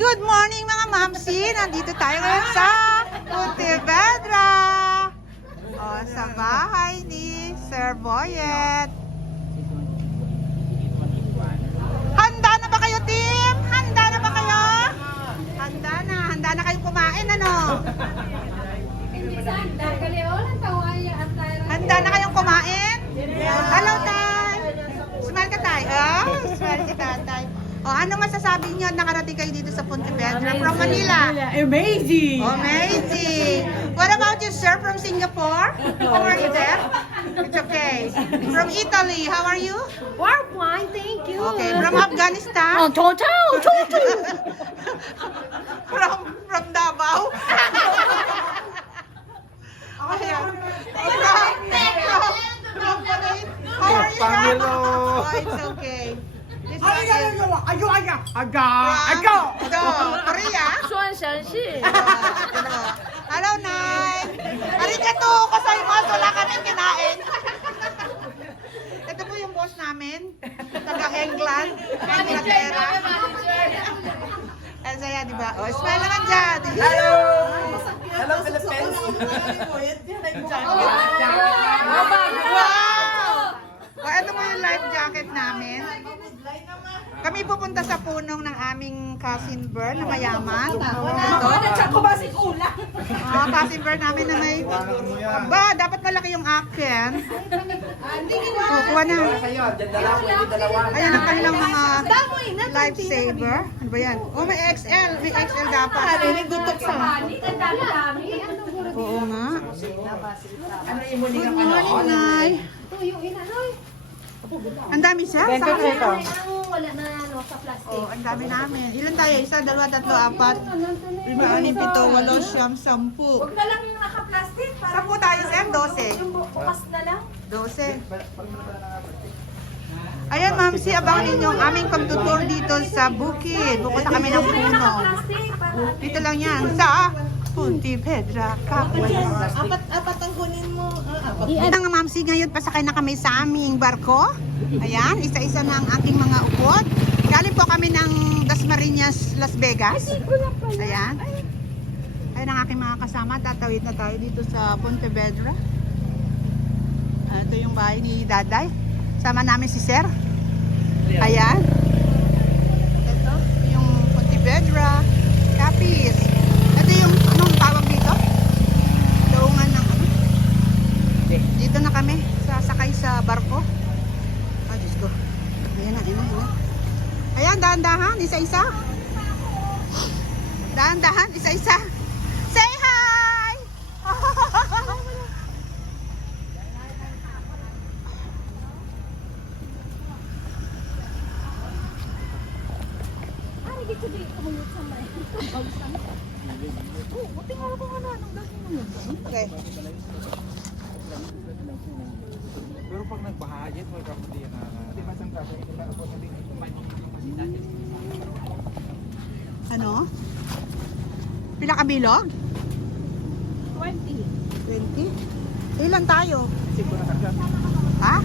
Good morning mga mamsi! Nandito tayo ngayon sa Pontevedra. O, sa bahay ni Sir Boyet. Handa na ba kayo, team? Handa na ba kayo? Handa na. Handa na kayong kumain, ano? Handa na kayong kumain? Hello, Tay! Smile ka, Tay. Oh, smile si Tatay. O, ano masasabi niyo? Nakarating kayo dito sa Pontevedra from Manila? Amazing! Amazing! What about you, sir, from Singapore? How are you there? It's okay. From Italy, how are you? We're fine, thank you. Okay. From Afghanistan? Oh, total. From Davao? Ayan. From Kuwait? How are you, sir? Oh, it's okay. This is Korea? Hello, Nay! Arigato! Gozaimasu! Wala kaming kinain. Ito po yung boss namin. Taga-England. Inglaterra. Ang saya, di ba? O, smile naman dyan. Hello! Hello, Philippines! Wow! O, ito po yung life jacket namin. Kami pupunta sa punong ng aming cousin Bern na mayaman. Ito. Cousin Bern namin na may... Aba, dapat malaki yung akin. Kuha na. Ayan ang kanilang mga lifesaver. Ano ba yan? Oh, may XL. May XL dapat. Oo nga. Good morning, Nay. Ang dami siya. Wala na sa plastic. Oh, ang dami namin. Ilan tayo? Isa, dalawa, tatlo, apat, lima, anim, pito, walo, siyam, sampu. Huwag na lang yung naka-plastic. Sampu tayo, Sir? 12. Yung bukas na lang. 12. Ayan, ma'am, si abangan ninyo ang aming pagtutur dito sa bukid. Pupunta kami ng puno. Plastic. Dito lang yan, sa Pontevedra, Capiz. Apat ang kunin mo. Ayan nga, ma'am, si ngayon pasakay na kami sa aming barko. Ayan, isa-isa na ang aking mga upot. Galing po kami ng Dasmariñas, Las Vegas. Ayan. Ayan ang aking mga kasama. Tatawid na tayo dito sa Pontevedra. Ito yung bahay ni Daday. Sama namin si Sir. Ayan. Ito yung Pontevedra, Capiz. Ito yung anong tawag dito? Laungan ng ano? Dito na kami. Sasakay sa barko. Ah, Diyos ko. Ayan na, ayan na. Ayan, dahan-dahan. Isa-isa. Dahan-dahan. Isa-isa. Say hi! Okay. Pero pag nagbahayit, may kapatid na di ba sang kasi ito na ako na din Ano? Pila ka bilog? 20. 20? Ilan tayo? siguro na kasi Ha?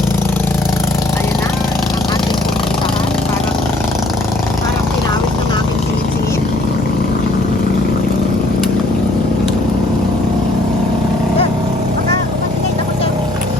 Ayun na, ang ating pupuntahan. Parang tinawid ng aking singit-singit. Mag-ingay ako sa'yo.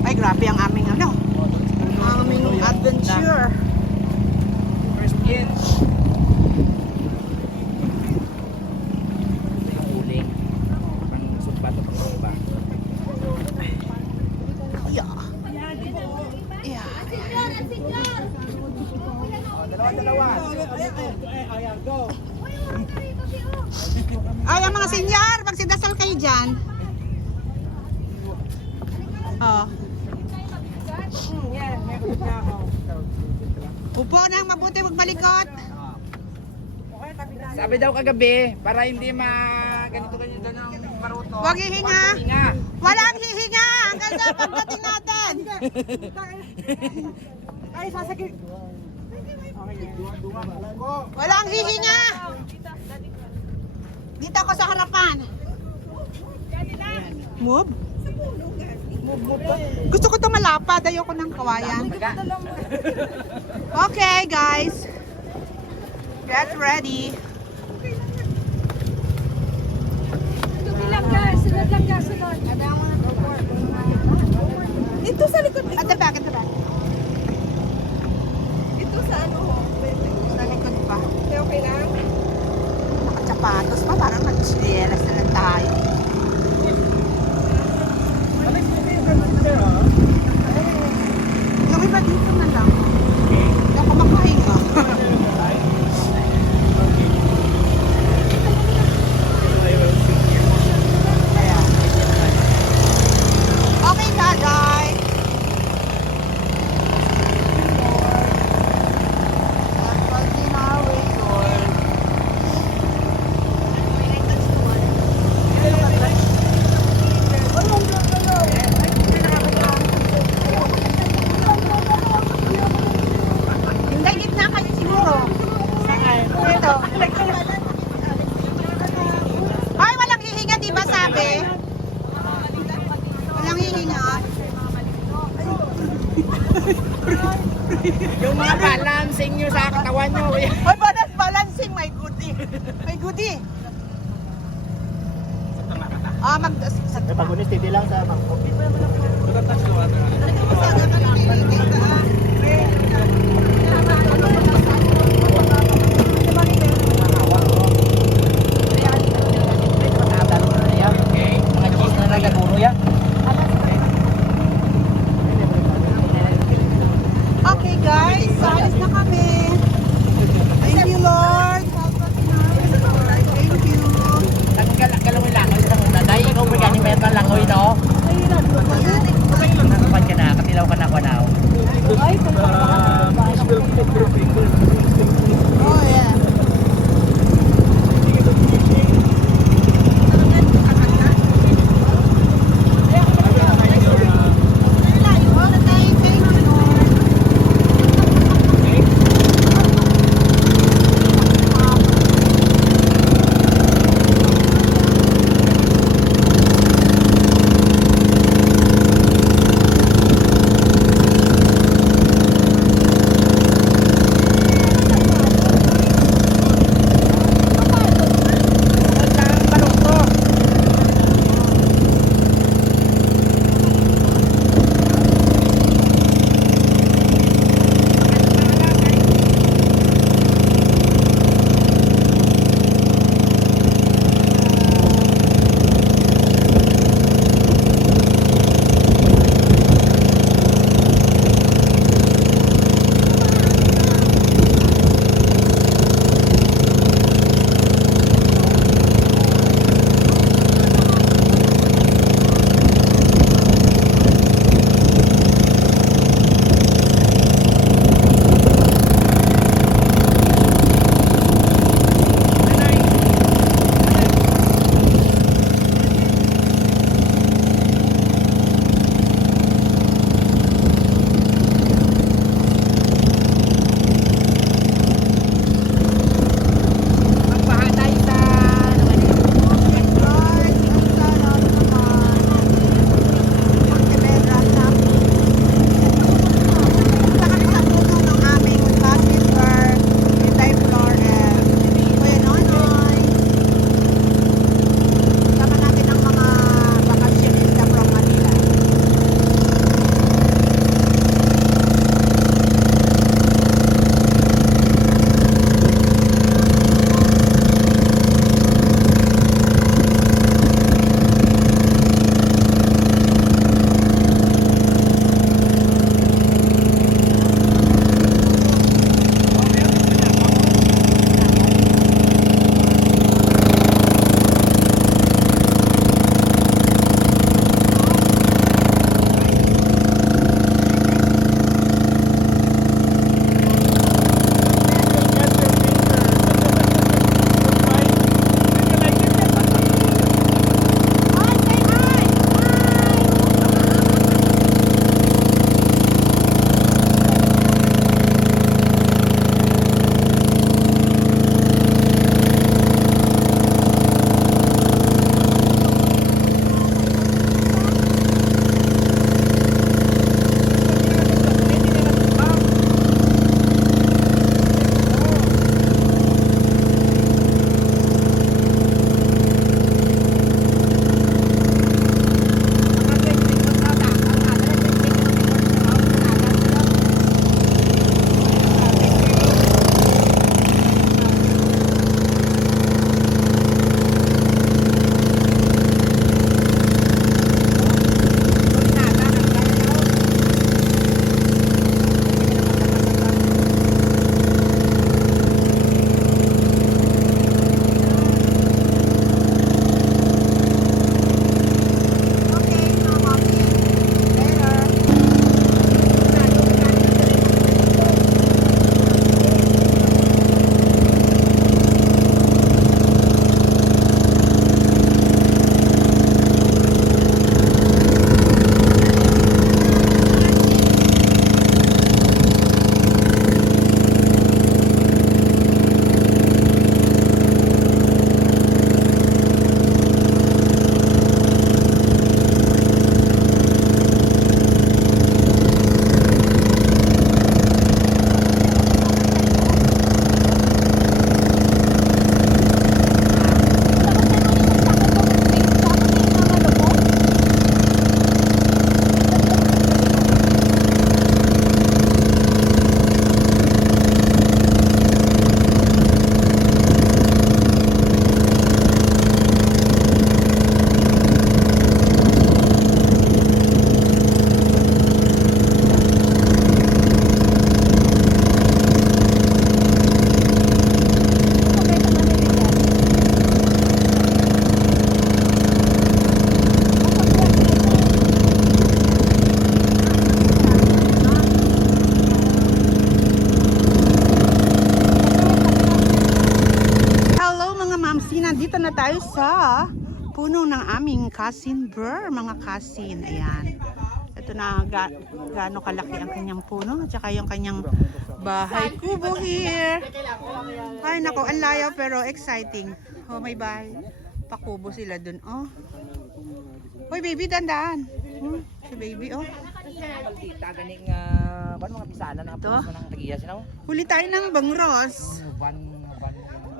Ay, grabe ang aming ano. Ang aming adventure. first year uling pang sumpato pang iba Yeah. Yeah. dalawa Ay, ang mga senior, magsidasal kayo dyan. Upo nang mabuti, huwag malikot. Sabi daw kagabi, para hindi ganito ng maruto. Huwag hihinga. Hinga. Walang hihinga hanggang sa pagdating natin. Ay, sasakit. Walang hihinga. Dito ako sa harapan. Move? Gusto ko ito malapad. Ayoko ng kawayan. Okay, guys. Get ready. Bilang guys, sunod lang guys, sunod. Ito sa likod. At the back, at the back. Ito sa ano. Sa likod pa. Okay lang. Nakasapatos pa. Parang nag-sielas na lang tayo. Yung iba dito na lang. Hindi ako makahinga. Okay ka, guys. Hindi, gitna kayo siguro. Dito. Ay, walang hihinga, di ba sabi? Walang hihinga. Yung mga balancing nyo sa katawan nyo. Ay, balancing, my goodie. My goodie. Sa Pagunis, titi lang sa mangkok. Mga cheese na nagaguro yan. Okay guys, alis na kami. Thank you Lord. Thank you. Kalungoy langoy sa muna. Dahil ikaw may ganimeta langoy, no? Kapag ka na, katilaw ka na ko na. sa puno ng aming cousin Burr, mga cousin. Ayan. Ito na gaano kalaki ang kanyang puno at saka yung kanyang bahay kubo here. Ay nako, ang layo pero exciting. Oh, may bahay. Pakubo sila dun. Oh. Hoy baby, dandaan. Si baby, oh. Dita ganing mga bisala na Ito. ng tagiya sila. Huli tayo ng bangros.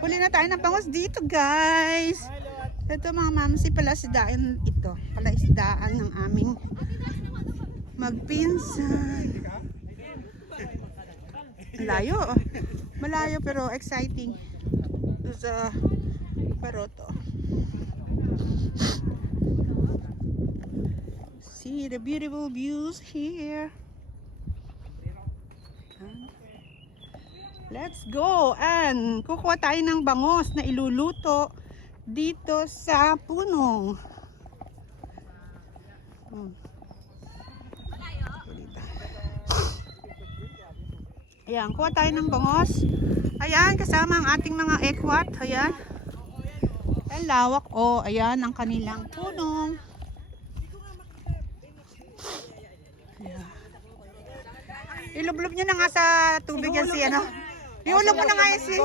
Huli na tayo ng bangos dito, guys. Ito mga mamsi, palaisdaan ito. Palaisdaan ng aming magpinsan. Malayo. Malayo pero exciting. Ito sa Paroto. See the beautiful views here. Let's go! And kukuha tayo ng bangos na iluluto dito sa punong. Ayan, kuha tayo ng bangos. Ayan, kasama ang ating mga ekwat. Ayan. Ang lawak. Oh, ayan ang kanilang punong. Ayan. Ilublob nyo na nga sa tubig yan si ano. Iulog mo na nga yan si...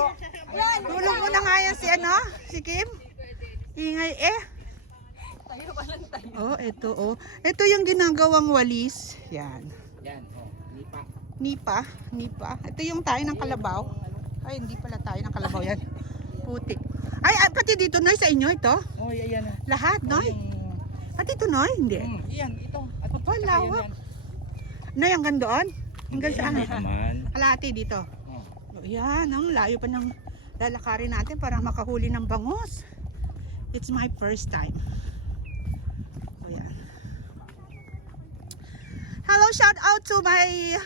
Iulog mo na nga yan si ano. Si Kim. Ingay eh. Oh, ito oh. Ito yung ginagawang walis. Yan. Yan, oh, Nipa. Nipa. Ito yung tayo ng kalabaw. Ay, hindi pala tayo ng kalabaw yan. Puti. Ay, pati dito, Noy, sa inyo ito. Oh, yan. Lahat, Noy. Pati ito, Noy. Hindi. Yan, ito. At Apa, lawak. Noy, hanggang doon. Hanggang saan? naman. Alati dito. Oh. Oh, yan, ang layo pa ng lalakarin natin para makahuli ng bangos. It's my first time. Oh, yan. Hello, shout out to my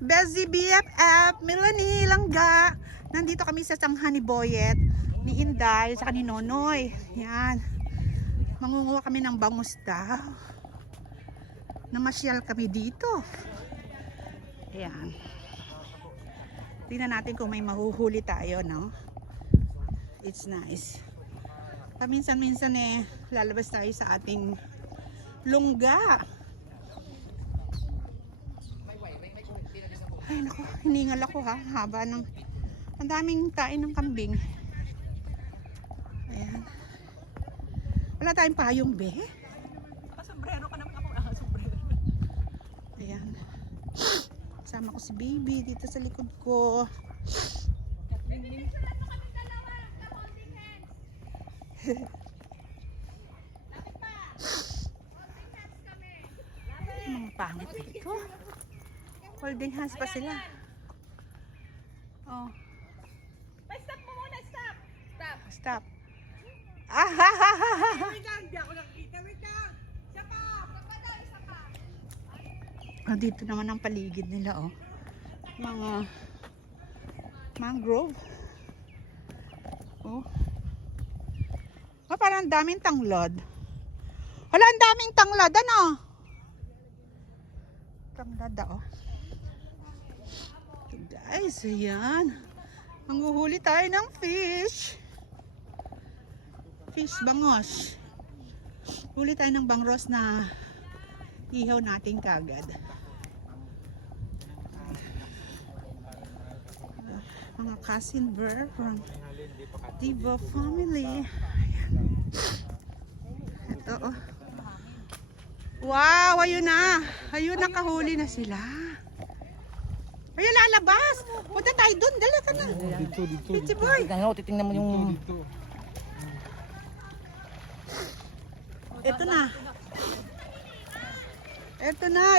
Bessie BFF, Melanie Langga. Nandito kami sa Sanghani Boyet ni Inday, saka ni Nonoy. Yan. Mangunguha kami ng bangus daw. Namasyal kami dito. Ayan. Tingnan natin kung may mahuhuli tayo, no? It's nice. Paminsan-minsan eh, lalabas tayo sa ating lungga. Ay, naku, hiningal ako ha. Haba ng, ang daming tain ng kambing. Ayan. Wala tayong payong, be. Sombrero ka naman ako. Sombrero. Ayan. Kasama ko si baby dito sa likod ko. Mga pangit dito. Holding hands pa sila. Oh. Stop mo muna, stop. Stop. Stop. Ah, ha, ha, ha, ha. Wait lang, di ako nakikita. Wait lang. Isa pa. Isa pa. Oh, dito naman ang paligid nila, oh. Mga mangrove. Oh. Oh, parang ang daming tanglad. Wala, ang daming tanglad, ano? Tanglad, oh. Okay, guys, ayan. Manghuhuli tayo ng fish. Fish bangos. Huli tayo ng bangros na ihaw natin kagad. Mga cousin Burr from Diva family. Ayan. Ito oh. Wow, ayun na. Ayun, nakahuli na sila. Ayun, lalabas. Punta tayo dun. Dala ka na. Dito. Pichi boy. Titingnan mo yung... Ito na.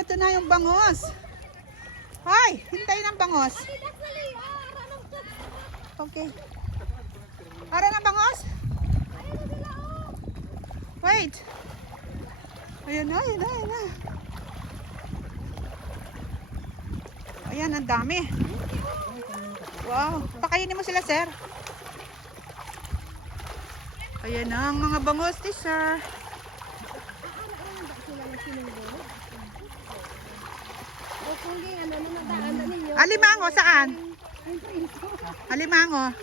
Ito na yung bangos. Hoy, hintay ng bangos. Okay. Ara na bangos? Wait. Ayan na. Ayan, ang dami. Wow. Pakainin mo sila, sir. Ayan na ang mga bangos ni sir. Alimango, saan? Alimango.